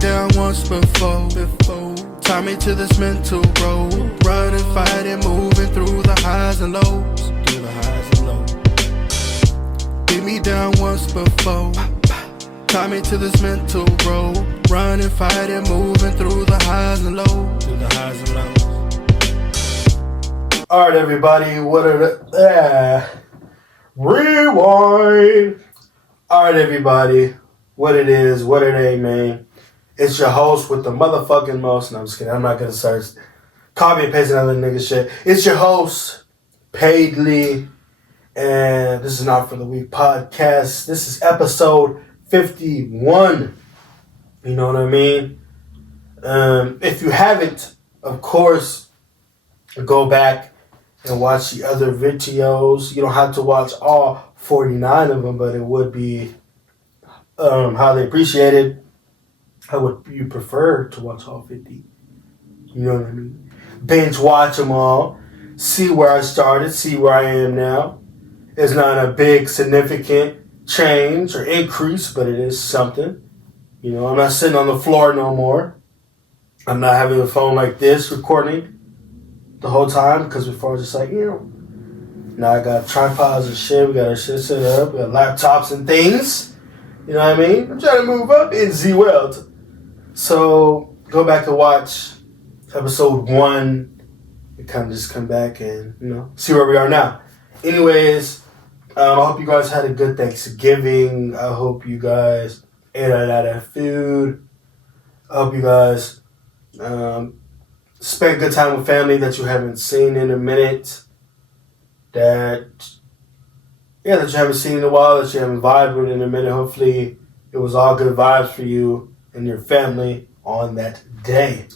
down once before. Tie me to this mental road. Running, fighting, moving through the highs and lows. Beat me down once before. Tie me to this mental road. Running, fighting, moving through the highs and lows. Alright, everybody, what are the... rewind! Alright, everybody, what it is, what it ain't, man. It's your host with the motherfucking most. No, I'm just kidding. I'm not going to start copy and pasting other nigga shit. It's your host, Paid Lee, and this is Not For The Week podcast. This is episode 51. You know what I mean? If you haven't, of course, go back and watch the other videos. You don't have to watch all 49 of them, but it would be highly appreciated. How would you prefer to watch all 50? You know what I mean? Binge watch them all. See where I started. See where I am now. It's not a big significant change or increase, but it is something. You know, I'm not sitting on the floor no more. I'm not having a phone like this recording the whole time, because before I was just like, you know, now I got tripods and shit. We got our shit set up. We got laptops and things. You know what I mean? I'm trying to move up in the world. So go back and watch episode 1 and kind of just come back and, you know, see where we are now. Anyways, I hope you guys had a good Thanksgiving. I hope you guys ate a lot of food. I hope you guys spent good time with family that you haven't seen in a minute. That you haven't seen in a while, that you haven't vibed with in a minute. Hopefully it was all good vibes for you and your family on that day.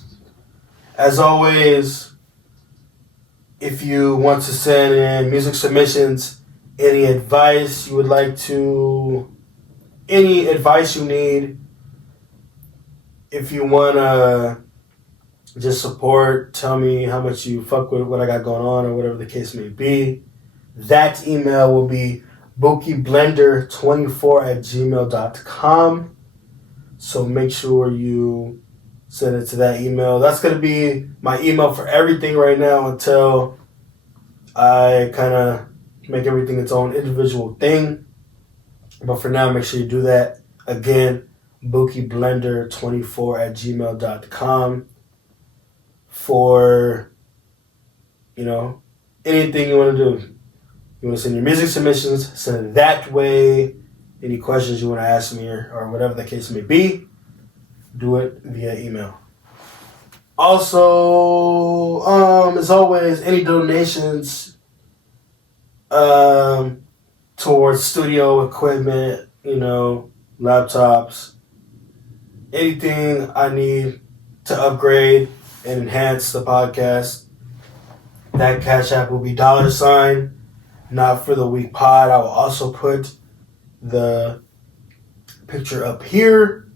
As always, if you want to send in music submissions, any advice you would like to, any advice you need, if you want to just support, tell me how much you fuck with what I got going on or whatever the case may be, that email will be bookieblender24@gmail.com. So make sure you send it to that email. That's going to be my email for everything right now until I kind of make everything its own individual thing. But for now, make sure you do that. Again, bookieblender24@gmail.com for, you know, anything you want to do. You want to send your music submissions, send it that way. Any questions you want to ask me or whatever the case may be, do it via email. Also, as always, any donations towards studio equipment, you know, laptops, anything I need to upgrade and enhance the podcast, that Cash App will be $ Not For The Week pod. I will also put the picture up here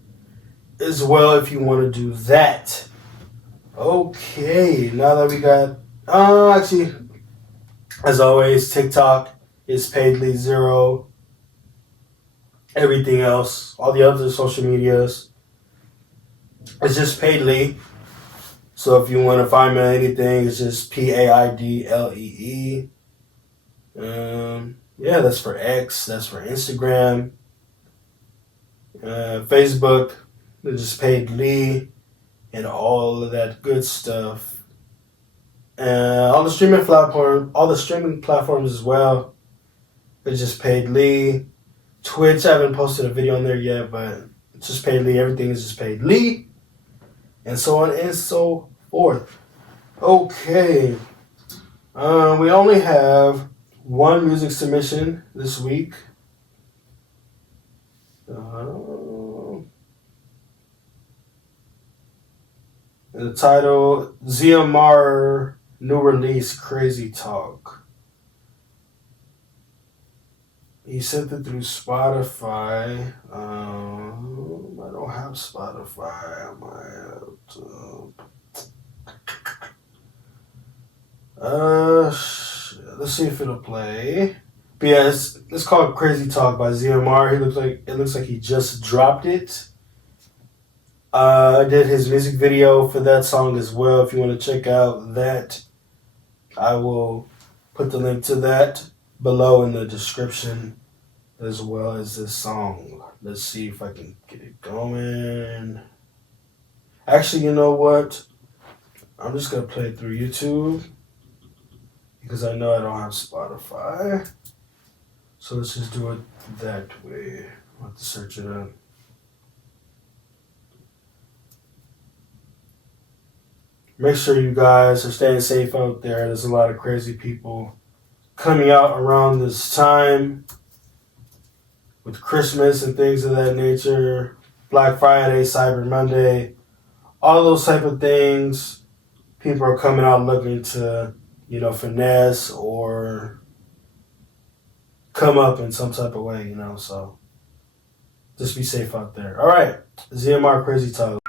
as well if you want to do that. Okay, now that we got, actually, as always, TikTok is Paidly0. Everything else, all the other social medias, it's just Paidly. So if you want to find me on anything, it's just PAIDLEE. Yeah, that's for X, that's for Instagram, Facebook, it's just Paid Lee, and all of that good stuff. All the streaming platforms as well. It's just Paid Lee. Twitch, I haven't posted a video on there yet, but it's just Paid Lee. Everything is just Paid Lee, and so on and so forth. Okay, we only have one music submission this week. The title, ZMR new release, Crazy Talk. He sent it through Spotify. I don't have Spotify on my let's see if it'll play. But yeah, it's called Crazy Talk by ZMR. It looks like he just dropped it. I did his music video for that song as well. If you want to check out that, I will put the link to that below in the description as well as this song. Let's see if I can get it going. Actually, you know what? I'm just going to play it through YouTube because I know I don't have Spotify. So let's just do it that way. I'll have to search it up. Make sure you guys are staying safe out there. There's a lot of crazy people coming out around this time with Christmas and things of that nature. Black Friday, Cyber Monday, all those type of things. People are coming out looking to, finesse or come up in some type of way, so just be safe out there. All right, ZMR Crazy Talk.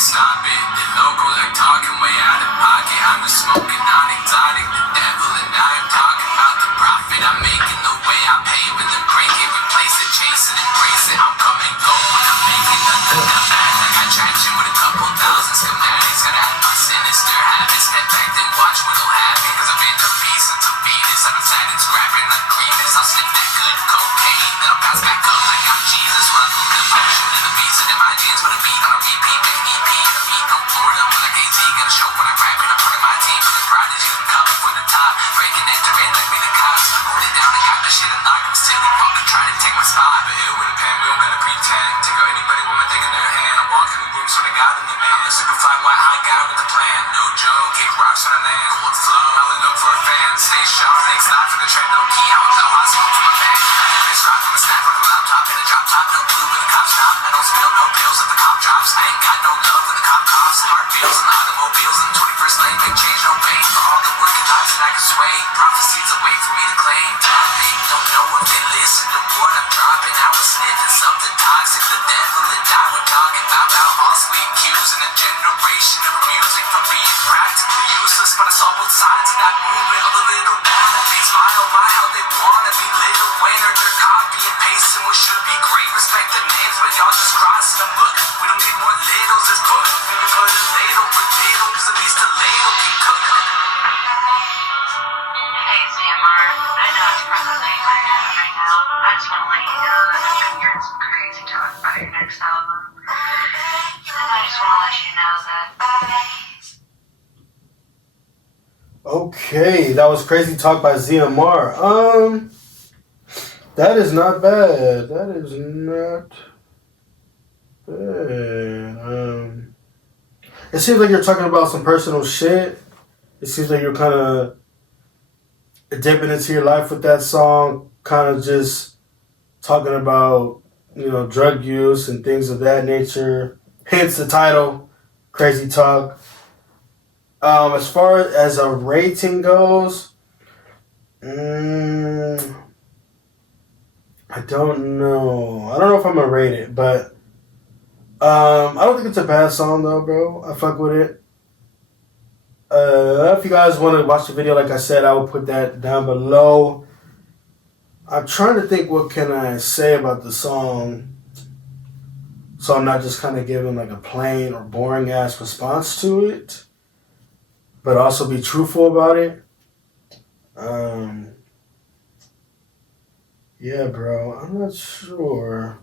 Stop it, the local like talking way out of pocket. I'm just smoking on exotic, the devil and I am talking about the profit I'm making, the way I pay with the break it, replace it, chase it, embrace it. I'm coming, going, I'm making nothing come back. I got traction with a couple thousand schematics, gotta have my sinister habits. Step back then watch what'll happen, cause I've been a beast since a fetus. I've been flatted, scrapping like Cletus. I'll sniff that good cocaine, then I'll bounce back up like I'm Jesus. Run through the potion and the beats and in my jeans with a beat on a repeat, make me beat. Florida, when I get got a show when I rap and I'm putting my team for the prodigy, coming for the top, breaking enter in like me the cops, hold it down, I got the shit unlocked, I'm still fucking trying to take my spot, but ill with a pen, we don't gotta pretend, take out anybody with my dick in their hand, I'm walking in the room, sort of God in the man, I'm the super fly white high guy with the plan, no joke, kick rocks on the land, cold flow, I would look for a fan, stay sharp, thanks not for the trend, no key, I would know I smoke from my bag, this rock from a snap on the laptop, in a drop top, no blue with the cop stop, I don't spill no pills if the cop drops, I ain't got no love when the cop coughs, heart feels and automobiles in the 21st lane, big change, no pain for all the working lives and I can sway, prophecies a way for me to claim, topic, don't know if they listen to what I'm dropping, I was sniffing something toxic, the devil and I were talking about all sweet cues and a generation of music from being practically useless, but I saw both sides of that movement of the little wannabes, my oh my, how they wanna be little winner, they're copy and pasting what should be great, respect the names, but y'all just crossing them, look, we don't need more ladles, it's cook, maybe put a ladle, potatoes, at least a ladle can cook. Hey ZMR, I know it's probably late right now. I just want to let you know that I've been hearing some crazy talk about your next album. And I just want to let you know that. Okay, that was Crazy Talk by ZMR. That is not bad. That is not bad. It seems like you're talking about some personal shit. It seems like you're kind of dipping into your life with that song, kind of just talking about, drug use and things of that nature. Hence the title, Crazy Talk. As far as a rating goes, I don't know. I don't know if I'm gonna rate it, but I don't think it's a bad song though, bro. I fuck with it. If you guys want to watch the video, like I said, I will put that down below. I'm trying to think what can I say about the song, so I'm not just kind of giving like a plain or boring ass response to it, but also be truthful about it. Yeah, bro, I'm not sure.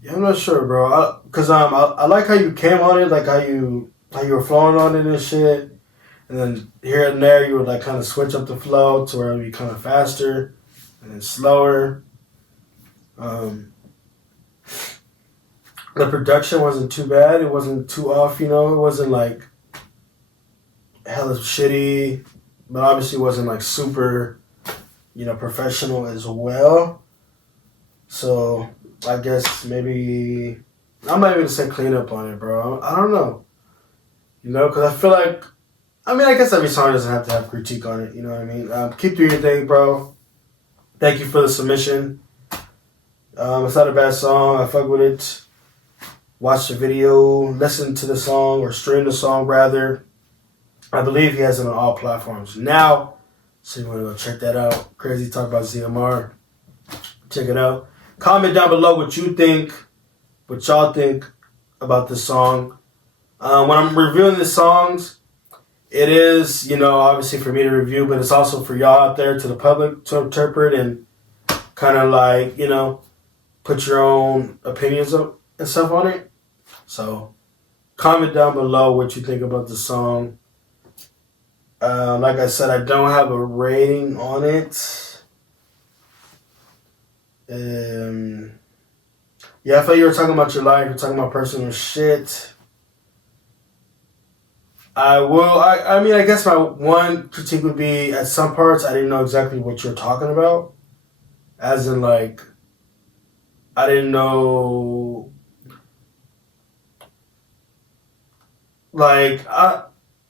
Yeah, I'm not sure, bro. Cause I like how you came on it, like how you were flowing on it and shit, and then here and there you would like kind of switch up the flow to where it'd be kind of faster and then slower. The production wasn't too bad. It wasn't too off, It wasn't like hella shitty, but obviously wasn't like super, professional as well. So I guess maybe I'm not even gonna say clean up on it, bro. I don't know, because I feel like, I guess every song doesn't have to have critique on it. You know what I mean? Keep doing your thing, bro. Thank you for the submission. It's not a bad song. I fuck with it. watch the video, listen to the song, or stream the song rather. I believe he has it on all platforms now. So you want to go check that out. Crazy Talk about ZMR. Check it out. Comment down below what you think, what y'all think about this song. When I'm reviewing the songs, it is, obviously for me to review, but it's also for y'all out there, to the public, to interpret and kind of like, put your own opinions up and stuff on it. So comment down below what you think about the song. Like I said, I don't have a rating on it. Yeah, I thought you were talking about your life. You're talking about personal shit. I guess my one critique would be, at some parts, I didn't know exactly what you're talking about. As in, like, I didn't know... Like, I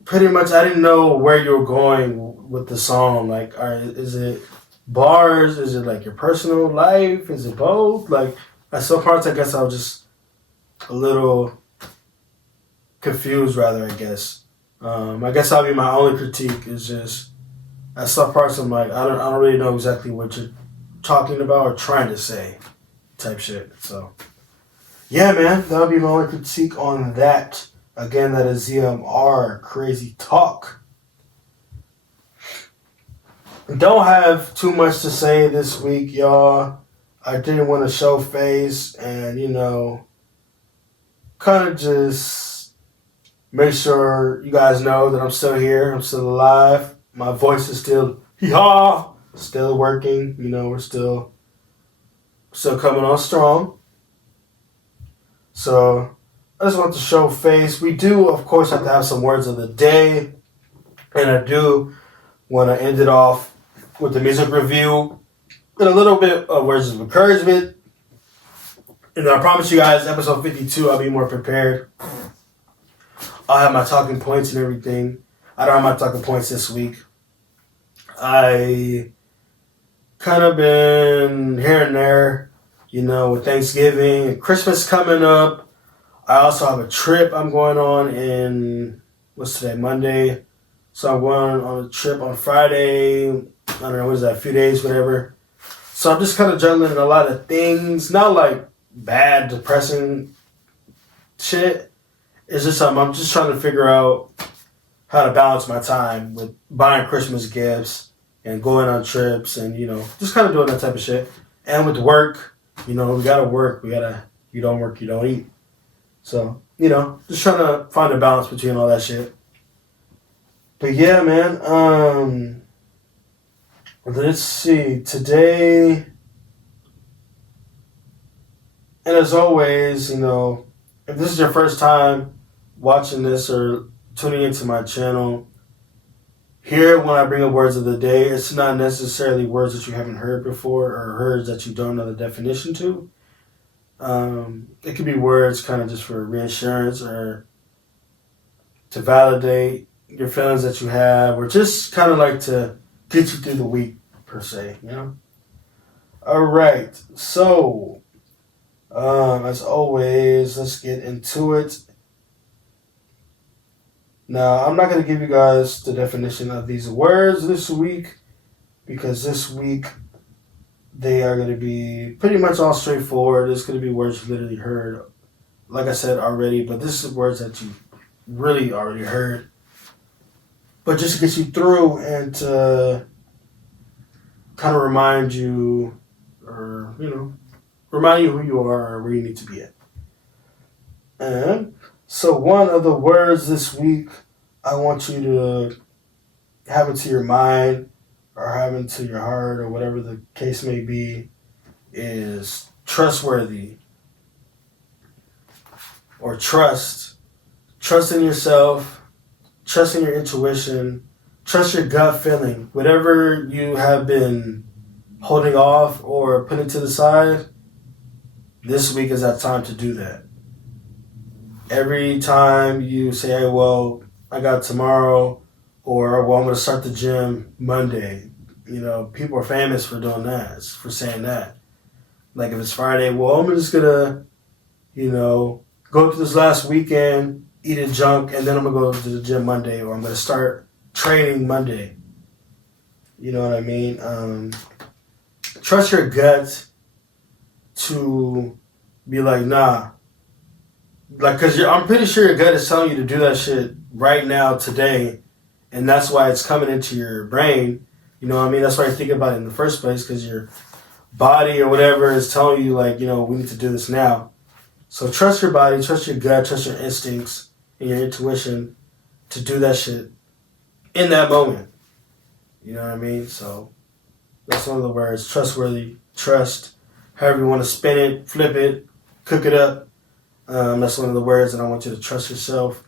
didn't know where you were going with the song. Like, is it bars? Is it like your personal life? Is it both? Like, at some parts, I guess I was just a little confused, rather, I guess. I guess that'll be my only critique, is just, at some parts, I'm like, I don't really know exactly what you're talking about or trying to say, type shit. So, yeah, man, that'll be my only critique on that. Again, that is ZMR Crazy Talk. Don't have too much to say this week, y'all. I didn't want to show face and, kind of just make sure you guys know that I'm still here. I'm still alive. My voice is still, still working. We're still coming on strong. So I just want to show face. We do, of course, have to have some words of the day. And I do want to end it off with the music review and a little bit of words of encouragement. And I promise you guys, episode 52, I'll be more prepared. I'll have my talking points and everything. I don't have my talking points this week. I kind of been here and there, with Thanksgiving and Christmas coming up. I also have a trip I'm going on in, what's today, Monday. So I'm going on a trip on Friday. I don't know, what is that, a few days, whatever. So I'm just kind of juggling a lot of things. Not like bad, depressing shit. It's just I'm just trying to figure out how to balance my time with buying Christmas gifts and going on trips and, just kind of doing that type of shit. And with work, we gotta work. You don't work, you don't eat. So, just trying to find a balance between all that shit. But yeah, man, let's see. Today, and as always, if this is your first time watching this or tuning into my channel, here when I bring up words of the day, it's not necessarily words that you haven't heard before or words that you don't know the definition to. It could be words kind of just for reassurance or to validate your feelings that you have, or just kind of like to get you through the week, per se, All right, so, as always, let's get into it. Now, I'm not going to give you guys the definition of these words this week, because this week they are going to be pretty much all straightforward. It's going to be words you literally heard, like I said already, but this is words that you really already heard. But just to get you through and to kind of remind you, or, remind you who you are or where you need to be at. And so one of the words this week I want you to have into your mind or have into your heart or whatever the case may be is trustworthy, or trust. Trust in yourself, trust in your intuition, trust your gut feeling. Whatever you have been holding off or putting to the side, this week is that time to do that. Every time you say, hey, well, I got tomorrow, or, well, I'm going to start the gym Monday. People are famous for doing that, for saying that. Like if it's Friday, well, I'm just going to, go through this last weekend, eat a junk, and then I'm going to go to the gym Monday, or I'm going to start training Monday. You know what I mean? Trust your gut to be like, nah. Like, because I'm pretty sure your gut is telling you to do that shit right now, today, and that's why it's coming into your brain. You know what I mean? That's why you're thinking about it in the first place, because your body or whatever is telling you, like, you know, we need to do this now. So trust your body, trust your gut, trust your instincts and your intuition to do that shit in that moment. You know what I mean? So that's one of the words. Trustworthy, trust, however you want to spin it, flip it, cook it up. That's one of the words that I want you to trust yourself.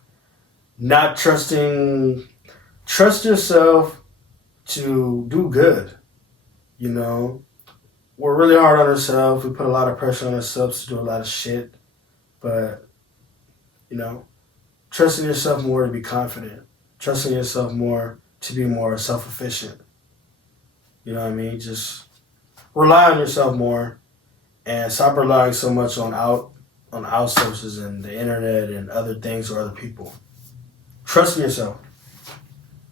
Not trusting, trust yourself to do good. You know, we're really hard on ourselves. We put a lot of pressure on ourselves to do a lot of shit. But, you know, trusting yourself more to be confident. Trusting yourself more to be more self-efficient. You know what I mean? Just rely on yourself more and stop relying so much on outsources and the internet and other things or other people. Trust in yourself.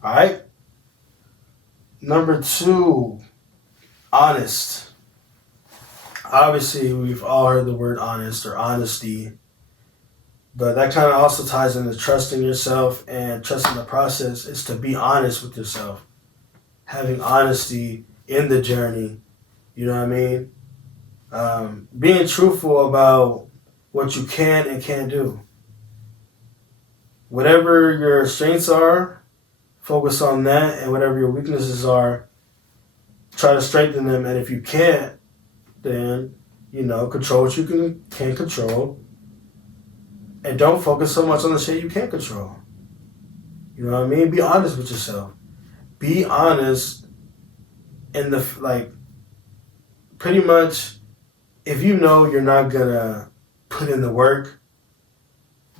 All right? Number 2, honest. Obviously, we've all heard the word honest or honesty, but that kind of also ties into trusting yourself and trusting the process. Is to be honest with yourself. Having honesty in the journey. You know what I mean? Being truthful about what you can and can't do. Whatever your strengths are, focus on that, and whatever your weaknesses are, try to strengthen them. And if you can't, then, you know, control what you can control. And don't focus so much on the shit you can't control. You know what I mean? Be honest with yourself. Be honest in the, like, pretty much, if you know you're not gonna put in the work,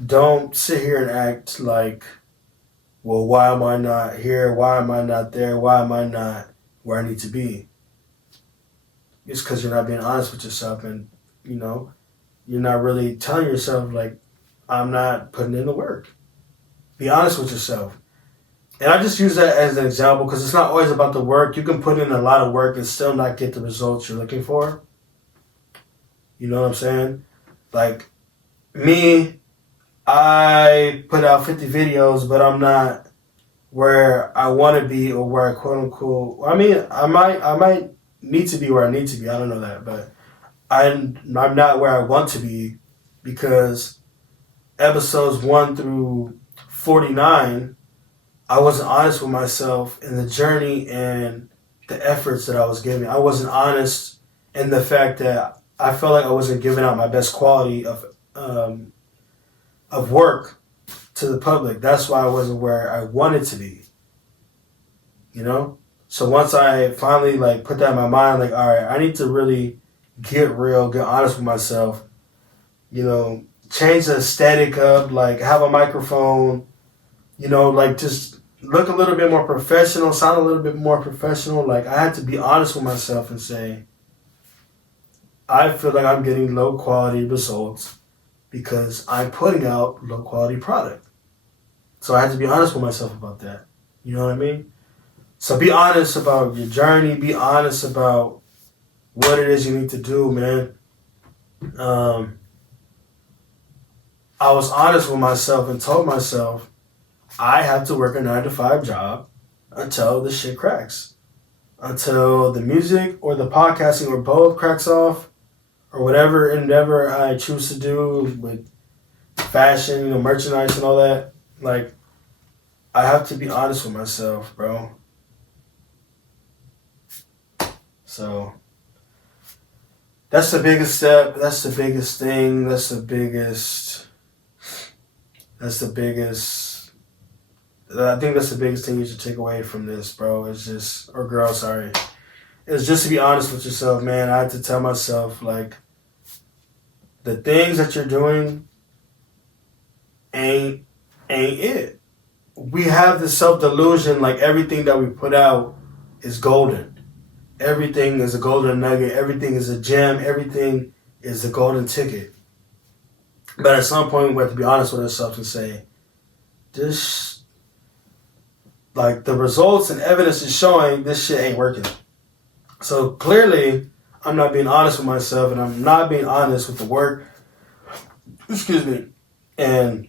don't sit here and act like, well, why am I not here? Why am I not there? Why am I not where I need to be? It's because you're not being honest with yourself, and, you know, you're not really telling yourself, like, I'm not putting in the work. Be honest with yourself. And I just use that as an example because it's not always about the work. You can put in a lot of work and still not get the results you're looking for. You know what I'm saying? Like, me, I put out 50 videos, but I'm not where I want to be or where I quote unquote, I mean, I might need to be where I need to be. I don't know that, but I'm not where I want to be because episodes 1 through 49, I wasn't honest with myself in the journey and the efforts that I was giving. I wasn't honest in the fact that I felt like I wasn't giving out my best quality of work to the public. That's why I wasn't where I wanted to be. You know? So once I finally like put that in my mind, like, all right, I need to really get real, get honest with myself, you know, change the aesthetic up, like have a microphone, you know, like just look a little bit more professional, sound a little bit more professional. Like I had to be honest with myself and say, I feel like I'm getting low quality results because I'm putting out low quality product. So I had to be honest with myself about that. You know what I mean? So be honest about your journey. Be honest about what it is you need to do, man. I was honest with myself and told myself I have to work a 9-to-5 job until the shit cracks. Until the music or the podcasting or both cracks off, or whatever endeavor I choose to do with fashion, you know, merchandise and all that. Like, I have to be honest with myself, bro. So, that's the biggest step. That's the biggest thing. I think that's the biggest thing you should take away from this, bro. It's just to be honest with yourself, man. I had to tell myself, like, the things that you're doing ain't it. We have this self-delusion, like everything that we put out is golden. Everything is a golden nugget. Everything is a gem. Everything is a golden ticket. But at some point, we have to be honest with ourselves and say, this, like, the results and evidence is showing this shit ain't working. So clearly, I'm not being honest with myself, and I'm not being honest with the work. Excuse me. And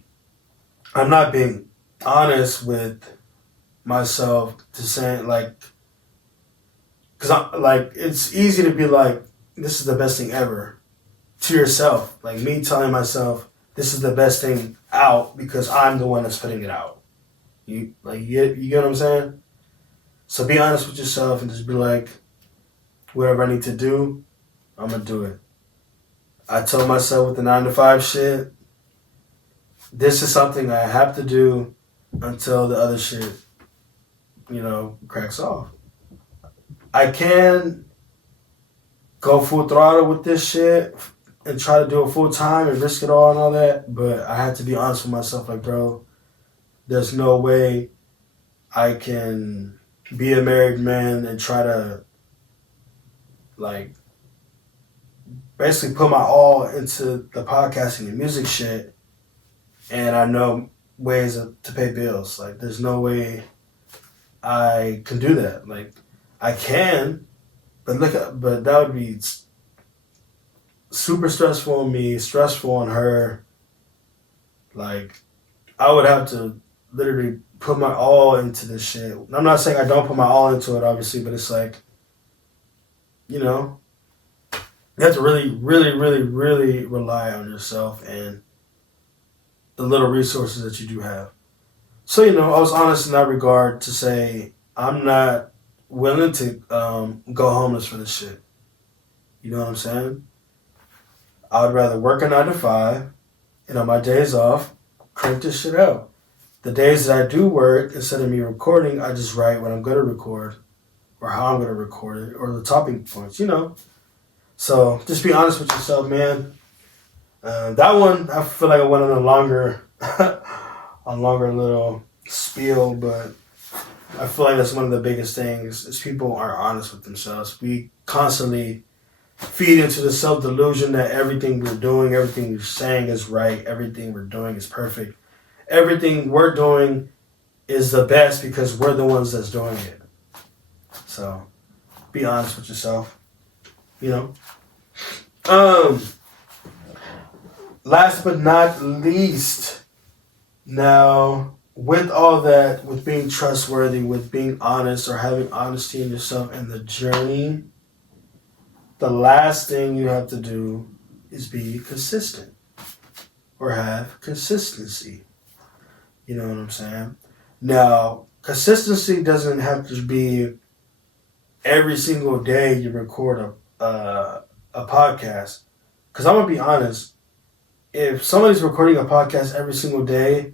I'm not being honest with myself to say, like, because it's easy to be like, this is the best thing ever to yourself. Like me telling myself, this is the best thing out because I'm the one that's putting it out. You get what I'm saying? So be honest with yourself and just be like, whatever I need to do, I'm going to do it. I told myself with the 9-to-5 shit, this is something I have to do until the other shit, cracks off. I can go full throttle with this shit and try to do it full time and risk it all and all that, but I had to be honest with myself, like, bro, there's no way I can be a married man and try to, like, basically put my all into the podcasting and music shit, and I know ways to pay bills. Like, there's no way I can do that. Like, I can, but that would be super stressful on me, stressful on her. Like, I would have to literally put my all into this shit. I'm not saying I don't put my all into it, obviously, but it's like, you have to really, really, really, really rely on yourself and the little resources that you do have. So, I was honest in that regard to say I'm not willing to go homeless for this shit. You know what I'm saying? I would rather work a 9-to-5 and on my days off, crank this shit out. The days that I do work, instead of me recording, I just write what I'm going to record or how I'm going to record it or the talking points, So just be honest with yourself, man. That one, I feel like I went on a longer little spiel, but I feel like that's one of the biggest things is people aren't honest with themselves. We constantly feed into the self-delusion that everything we're doing, everything we're saying is right, everything we're doing is perfect. Everything we're doing is the best because we're the ones that's doing it. So be honest with yourself, Last but not least, now, with all that, with being trustworthy, with being honest or having honesty in yourself and the journey, the last thing you have to do is be consistent or have consistency. You know what I'm saying? Now, consistency doesn't have to be every single day you record a podcast. Because I'm going to be honest, if somebody's recording a podcast every single day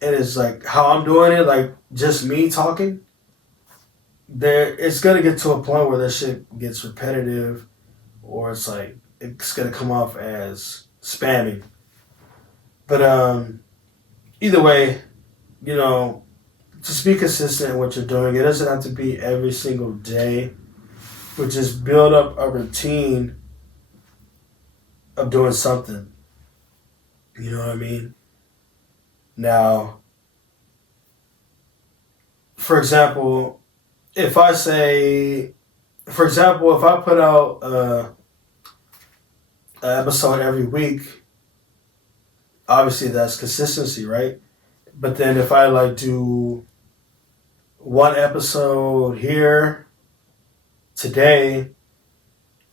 and it's like how I'm doing it, like just me talking, it's going to get to a point where that shit gets repetitive or it's like it's going to come off as spamming. But either way, just be consistent in what you're doing. It doesn't have to be every single day, but just build up a routine of doing something. You know what I mean? Now, for example, if I put out an episode every week, obviously that's consistency, right? But then if I do one episode here today,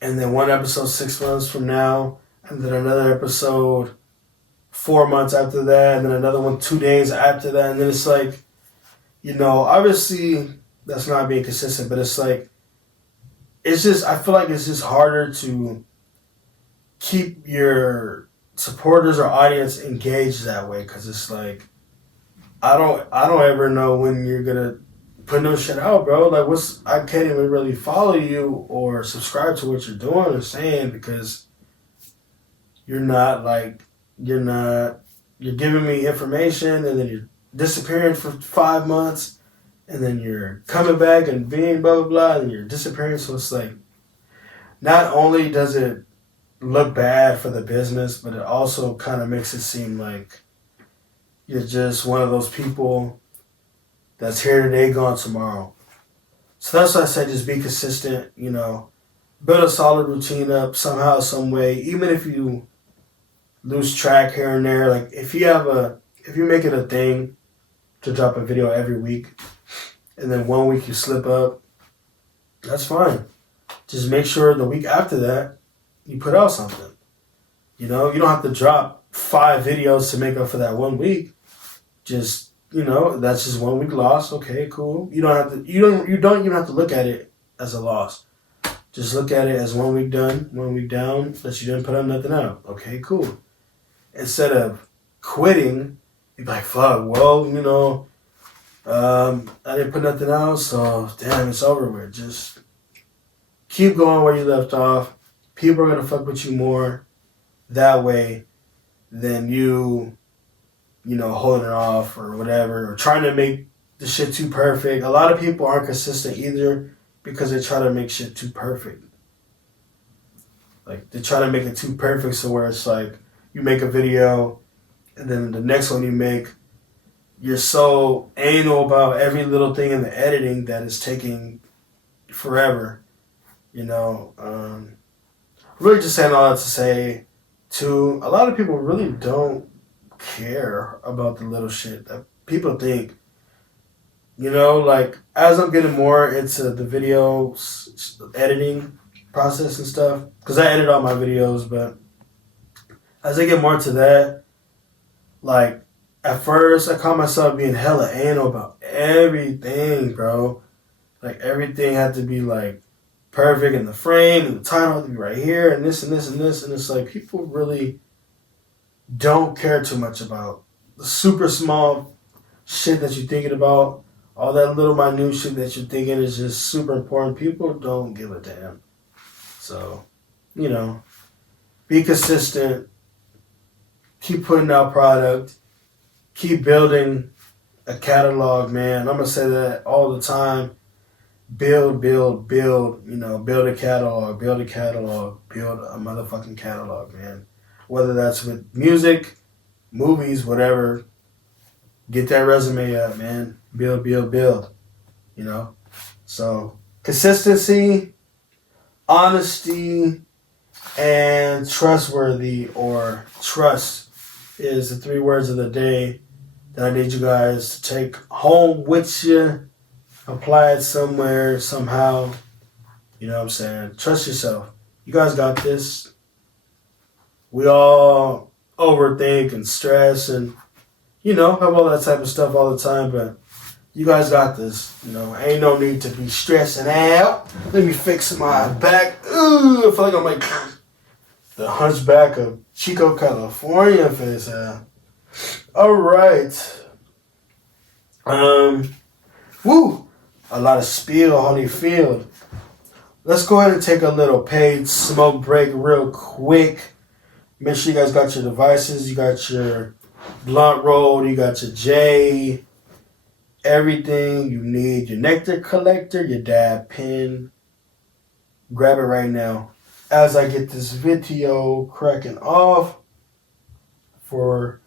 and then one episode 6 months from now, and then another episode 4 months after that, and then another one 2 days after that, and then it's like, obviously that's not being consistent, but it's like, I feel like it's just harder to keep your supporters or audience engaged that way, because it's like, I don't ever know when you're gonna put no shit out, bro. Like, I can't even really follow you or subscribe to what you're doing or saying because you're giving me information and then you're disappearing for 5 months and then you're coming back and being blah, blah, blah, and you're disappearing. So it's like, not only does it look bad for the business, but it also kind of makes it seem like you're just one of those people that's here today, gone tomorrow. So that's why I say just be consistent, you know, build a solid routine up somehow, some way, even if you lose track here and there. Like if you make it a thing to drop a video every week and then 1 week you slip up, that's fine. Just make sure the week after that you put out something. You know, you don't have to drop 5 videos to make up for that 1 week. Just, you know, that's just 1 week loss. Okay, cool. You don't even have to look at it as a loss. Just look at it as 1 week done, 1 week down, that you didn't put out nothing out. Okay, cool. Instead of quitting, you're like, fuck, well, you know, I didn't put nothing out, so damn, it's over with. Just keep going where you left off. People are gonna fuck with you more that way than you know, holding it off or whatever, or trying to make the shit too perfect. A lot of people aren't consistent either because they try to make shit too perfect. Like, they try to make it too perfect so where it's like, you make a video, and then the next one you make, you're so anal about every little thing in the editing that it's taking forever. You know, really just saying all that to say, too, a lot of people really don't care about the little shit that people think. You know, like as I'm getting more into the video editing process and stuff, because I edit all my videos, but as I get more into that, like at first I caught myself being hella anal about everything, bro. Like everything had to be like perfect in the frame, and the title had to be right here, and this and this and this, and it's like people really don't care too much about the super small shit that you're thinking about. All that little minute shit that you're thinking is just super important. People don't give a damn. So, you know, be consistent. Keep putting out product. Keep building a catalog, man. I'm going to say that all the time. Build, you know, build a catalog, build a motherfucking catalog, man. Whether that's with music, movies, whatever. Get that resume up, man. Build, you know. So, consistency, honesty, and trustworthy, or trust, is the 3 words of the day that I need you guys to take home with you. Apply it somewhere, somehow. You know what I'm saying? Trust yourself. You guys got this. We all overthink and stress and, you know, have all that type of stuff all the time, but you guys got this. You know, ain't no need to be stressing out. Let me fix my back. Ooh, I feel like I'm like the hunchback of Chico, California face. All right. Woo. A lot of spiel, Holyfield. Let's go ahead and take a little paid smoke break real quick. Make sure you guys got your devices. You got your blunt roll. You got your J. Everything you need. Your nectar collector. Your dab pen. Grab it right now. As I get this video cracking off for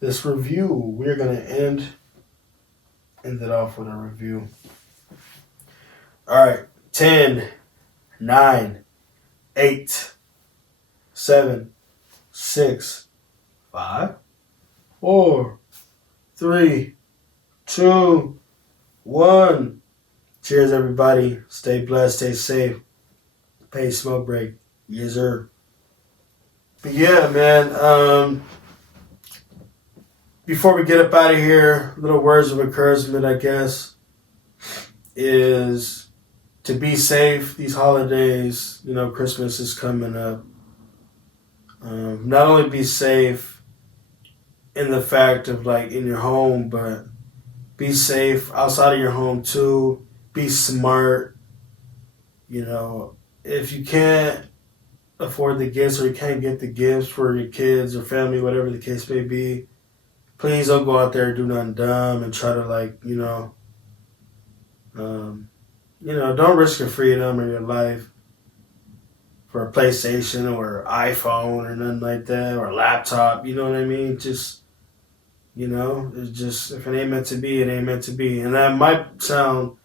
this review, we're going to end it off with a review. All right. 10, 9, 8, 7, 6, 5, 4, 3, 2, 1. Cheers, everybody. Stay blessed, stay safe. Paid smoke break. Yes, sir. But yeah, man. Before we get up out of here, little words of encouragement, I guess, is to be safe these holidays. You know, Christmas is coming up. Not only be safe in the fact of like in your home, but be safe outside of your home too. Be smart. You know, if you can't afford the gifts or you can't get the gifts for your kids or family, whatever the case may be, please don't go out there and do nothing dumb and try to like, don't risk your freedom or your life for a PlayStation or iPhone or nothing like that, or a laptop. You know what I mean? Just, you know, it's just, if it ain't meant to be, it ain't meant to be. And that might sound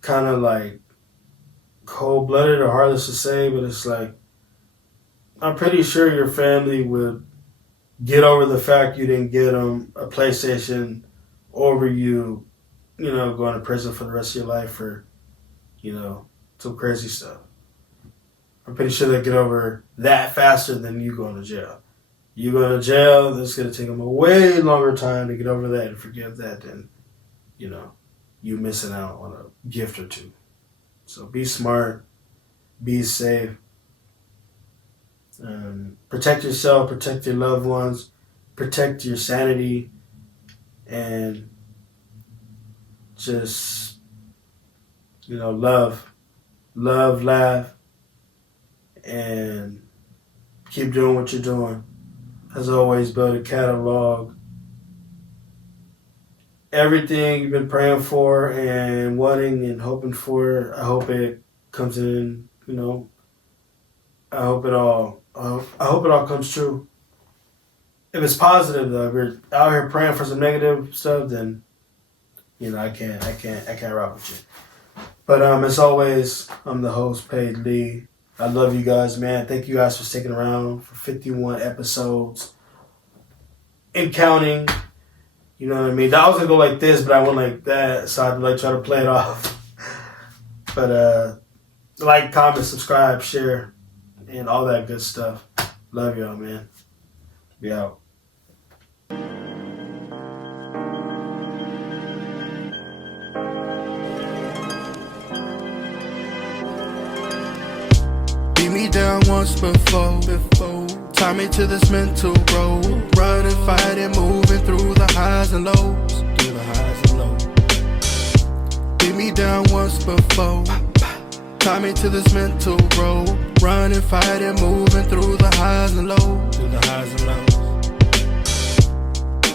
kind of like cold-blooded or heartless to say, but it's like, I'm pretty sure your family would get over the fact you didn't get them a PlayStation over you, you know, going to prison for the rest of your life for, you know, some crazy stuff. I'm pretty sure they get over that faster than you going to jail. You go to jail, it's going to take them a way longer time to get over that and forgive that than, you know, you missing out on a gift or two. So be smart, be safe, protect yourself, protect your loved ones, protect your sanity, and just, you know, love, laugh, and keep doing what you're doing. As always, build a catalog. Everything you've been praying for and wanting and hoping for, I hope it comes in, you know. I hope it all comes true. If it's positive though, if you're out here praying for some negative stuff, then, you know, I can't rock with you. But as always, I'm the host, Paige Lee. I love you guys, man. Thank you guys for sticking around for 51 episodes and counting. You know what I mean? I was gonna go like this, but I went like that, so I'd like try to play it off. But like, comment, subscribe, share, and all that good stuff. Love y'all, man. Be out. Beat me down once before. Tie me to this mental road. Running, fighting, moving through the highs and lows. Beat me down once before. Tie me to this mental road. Running, fighting, moving through the highs and lows.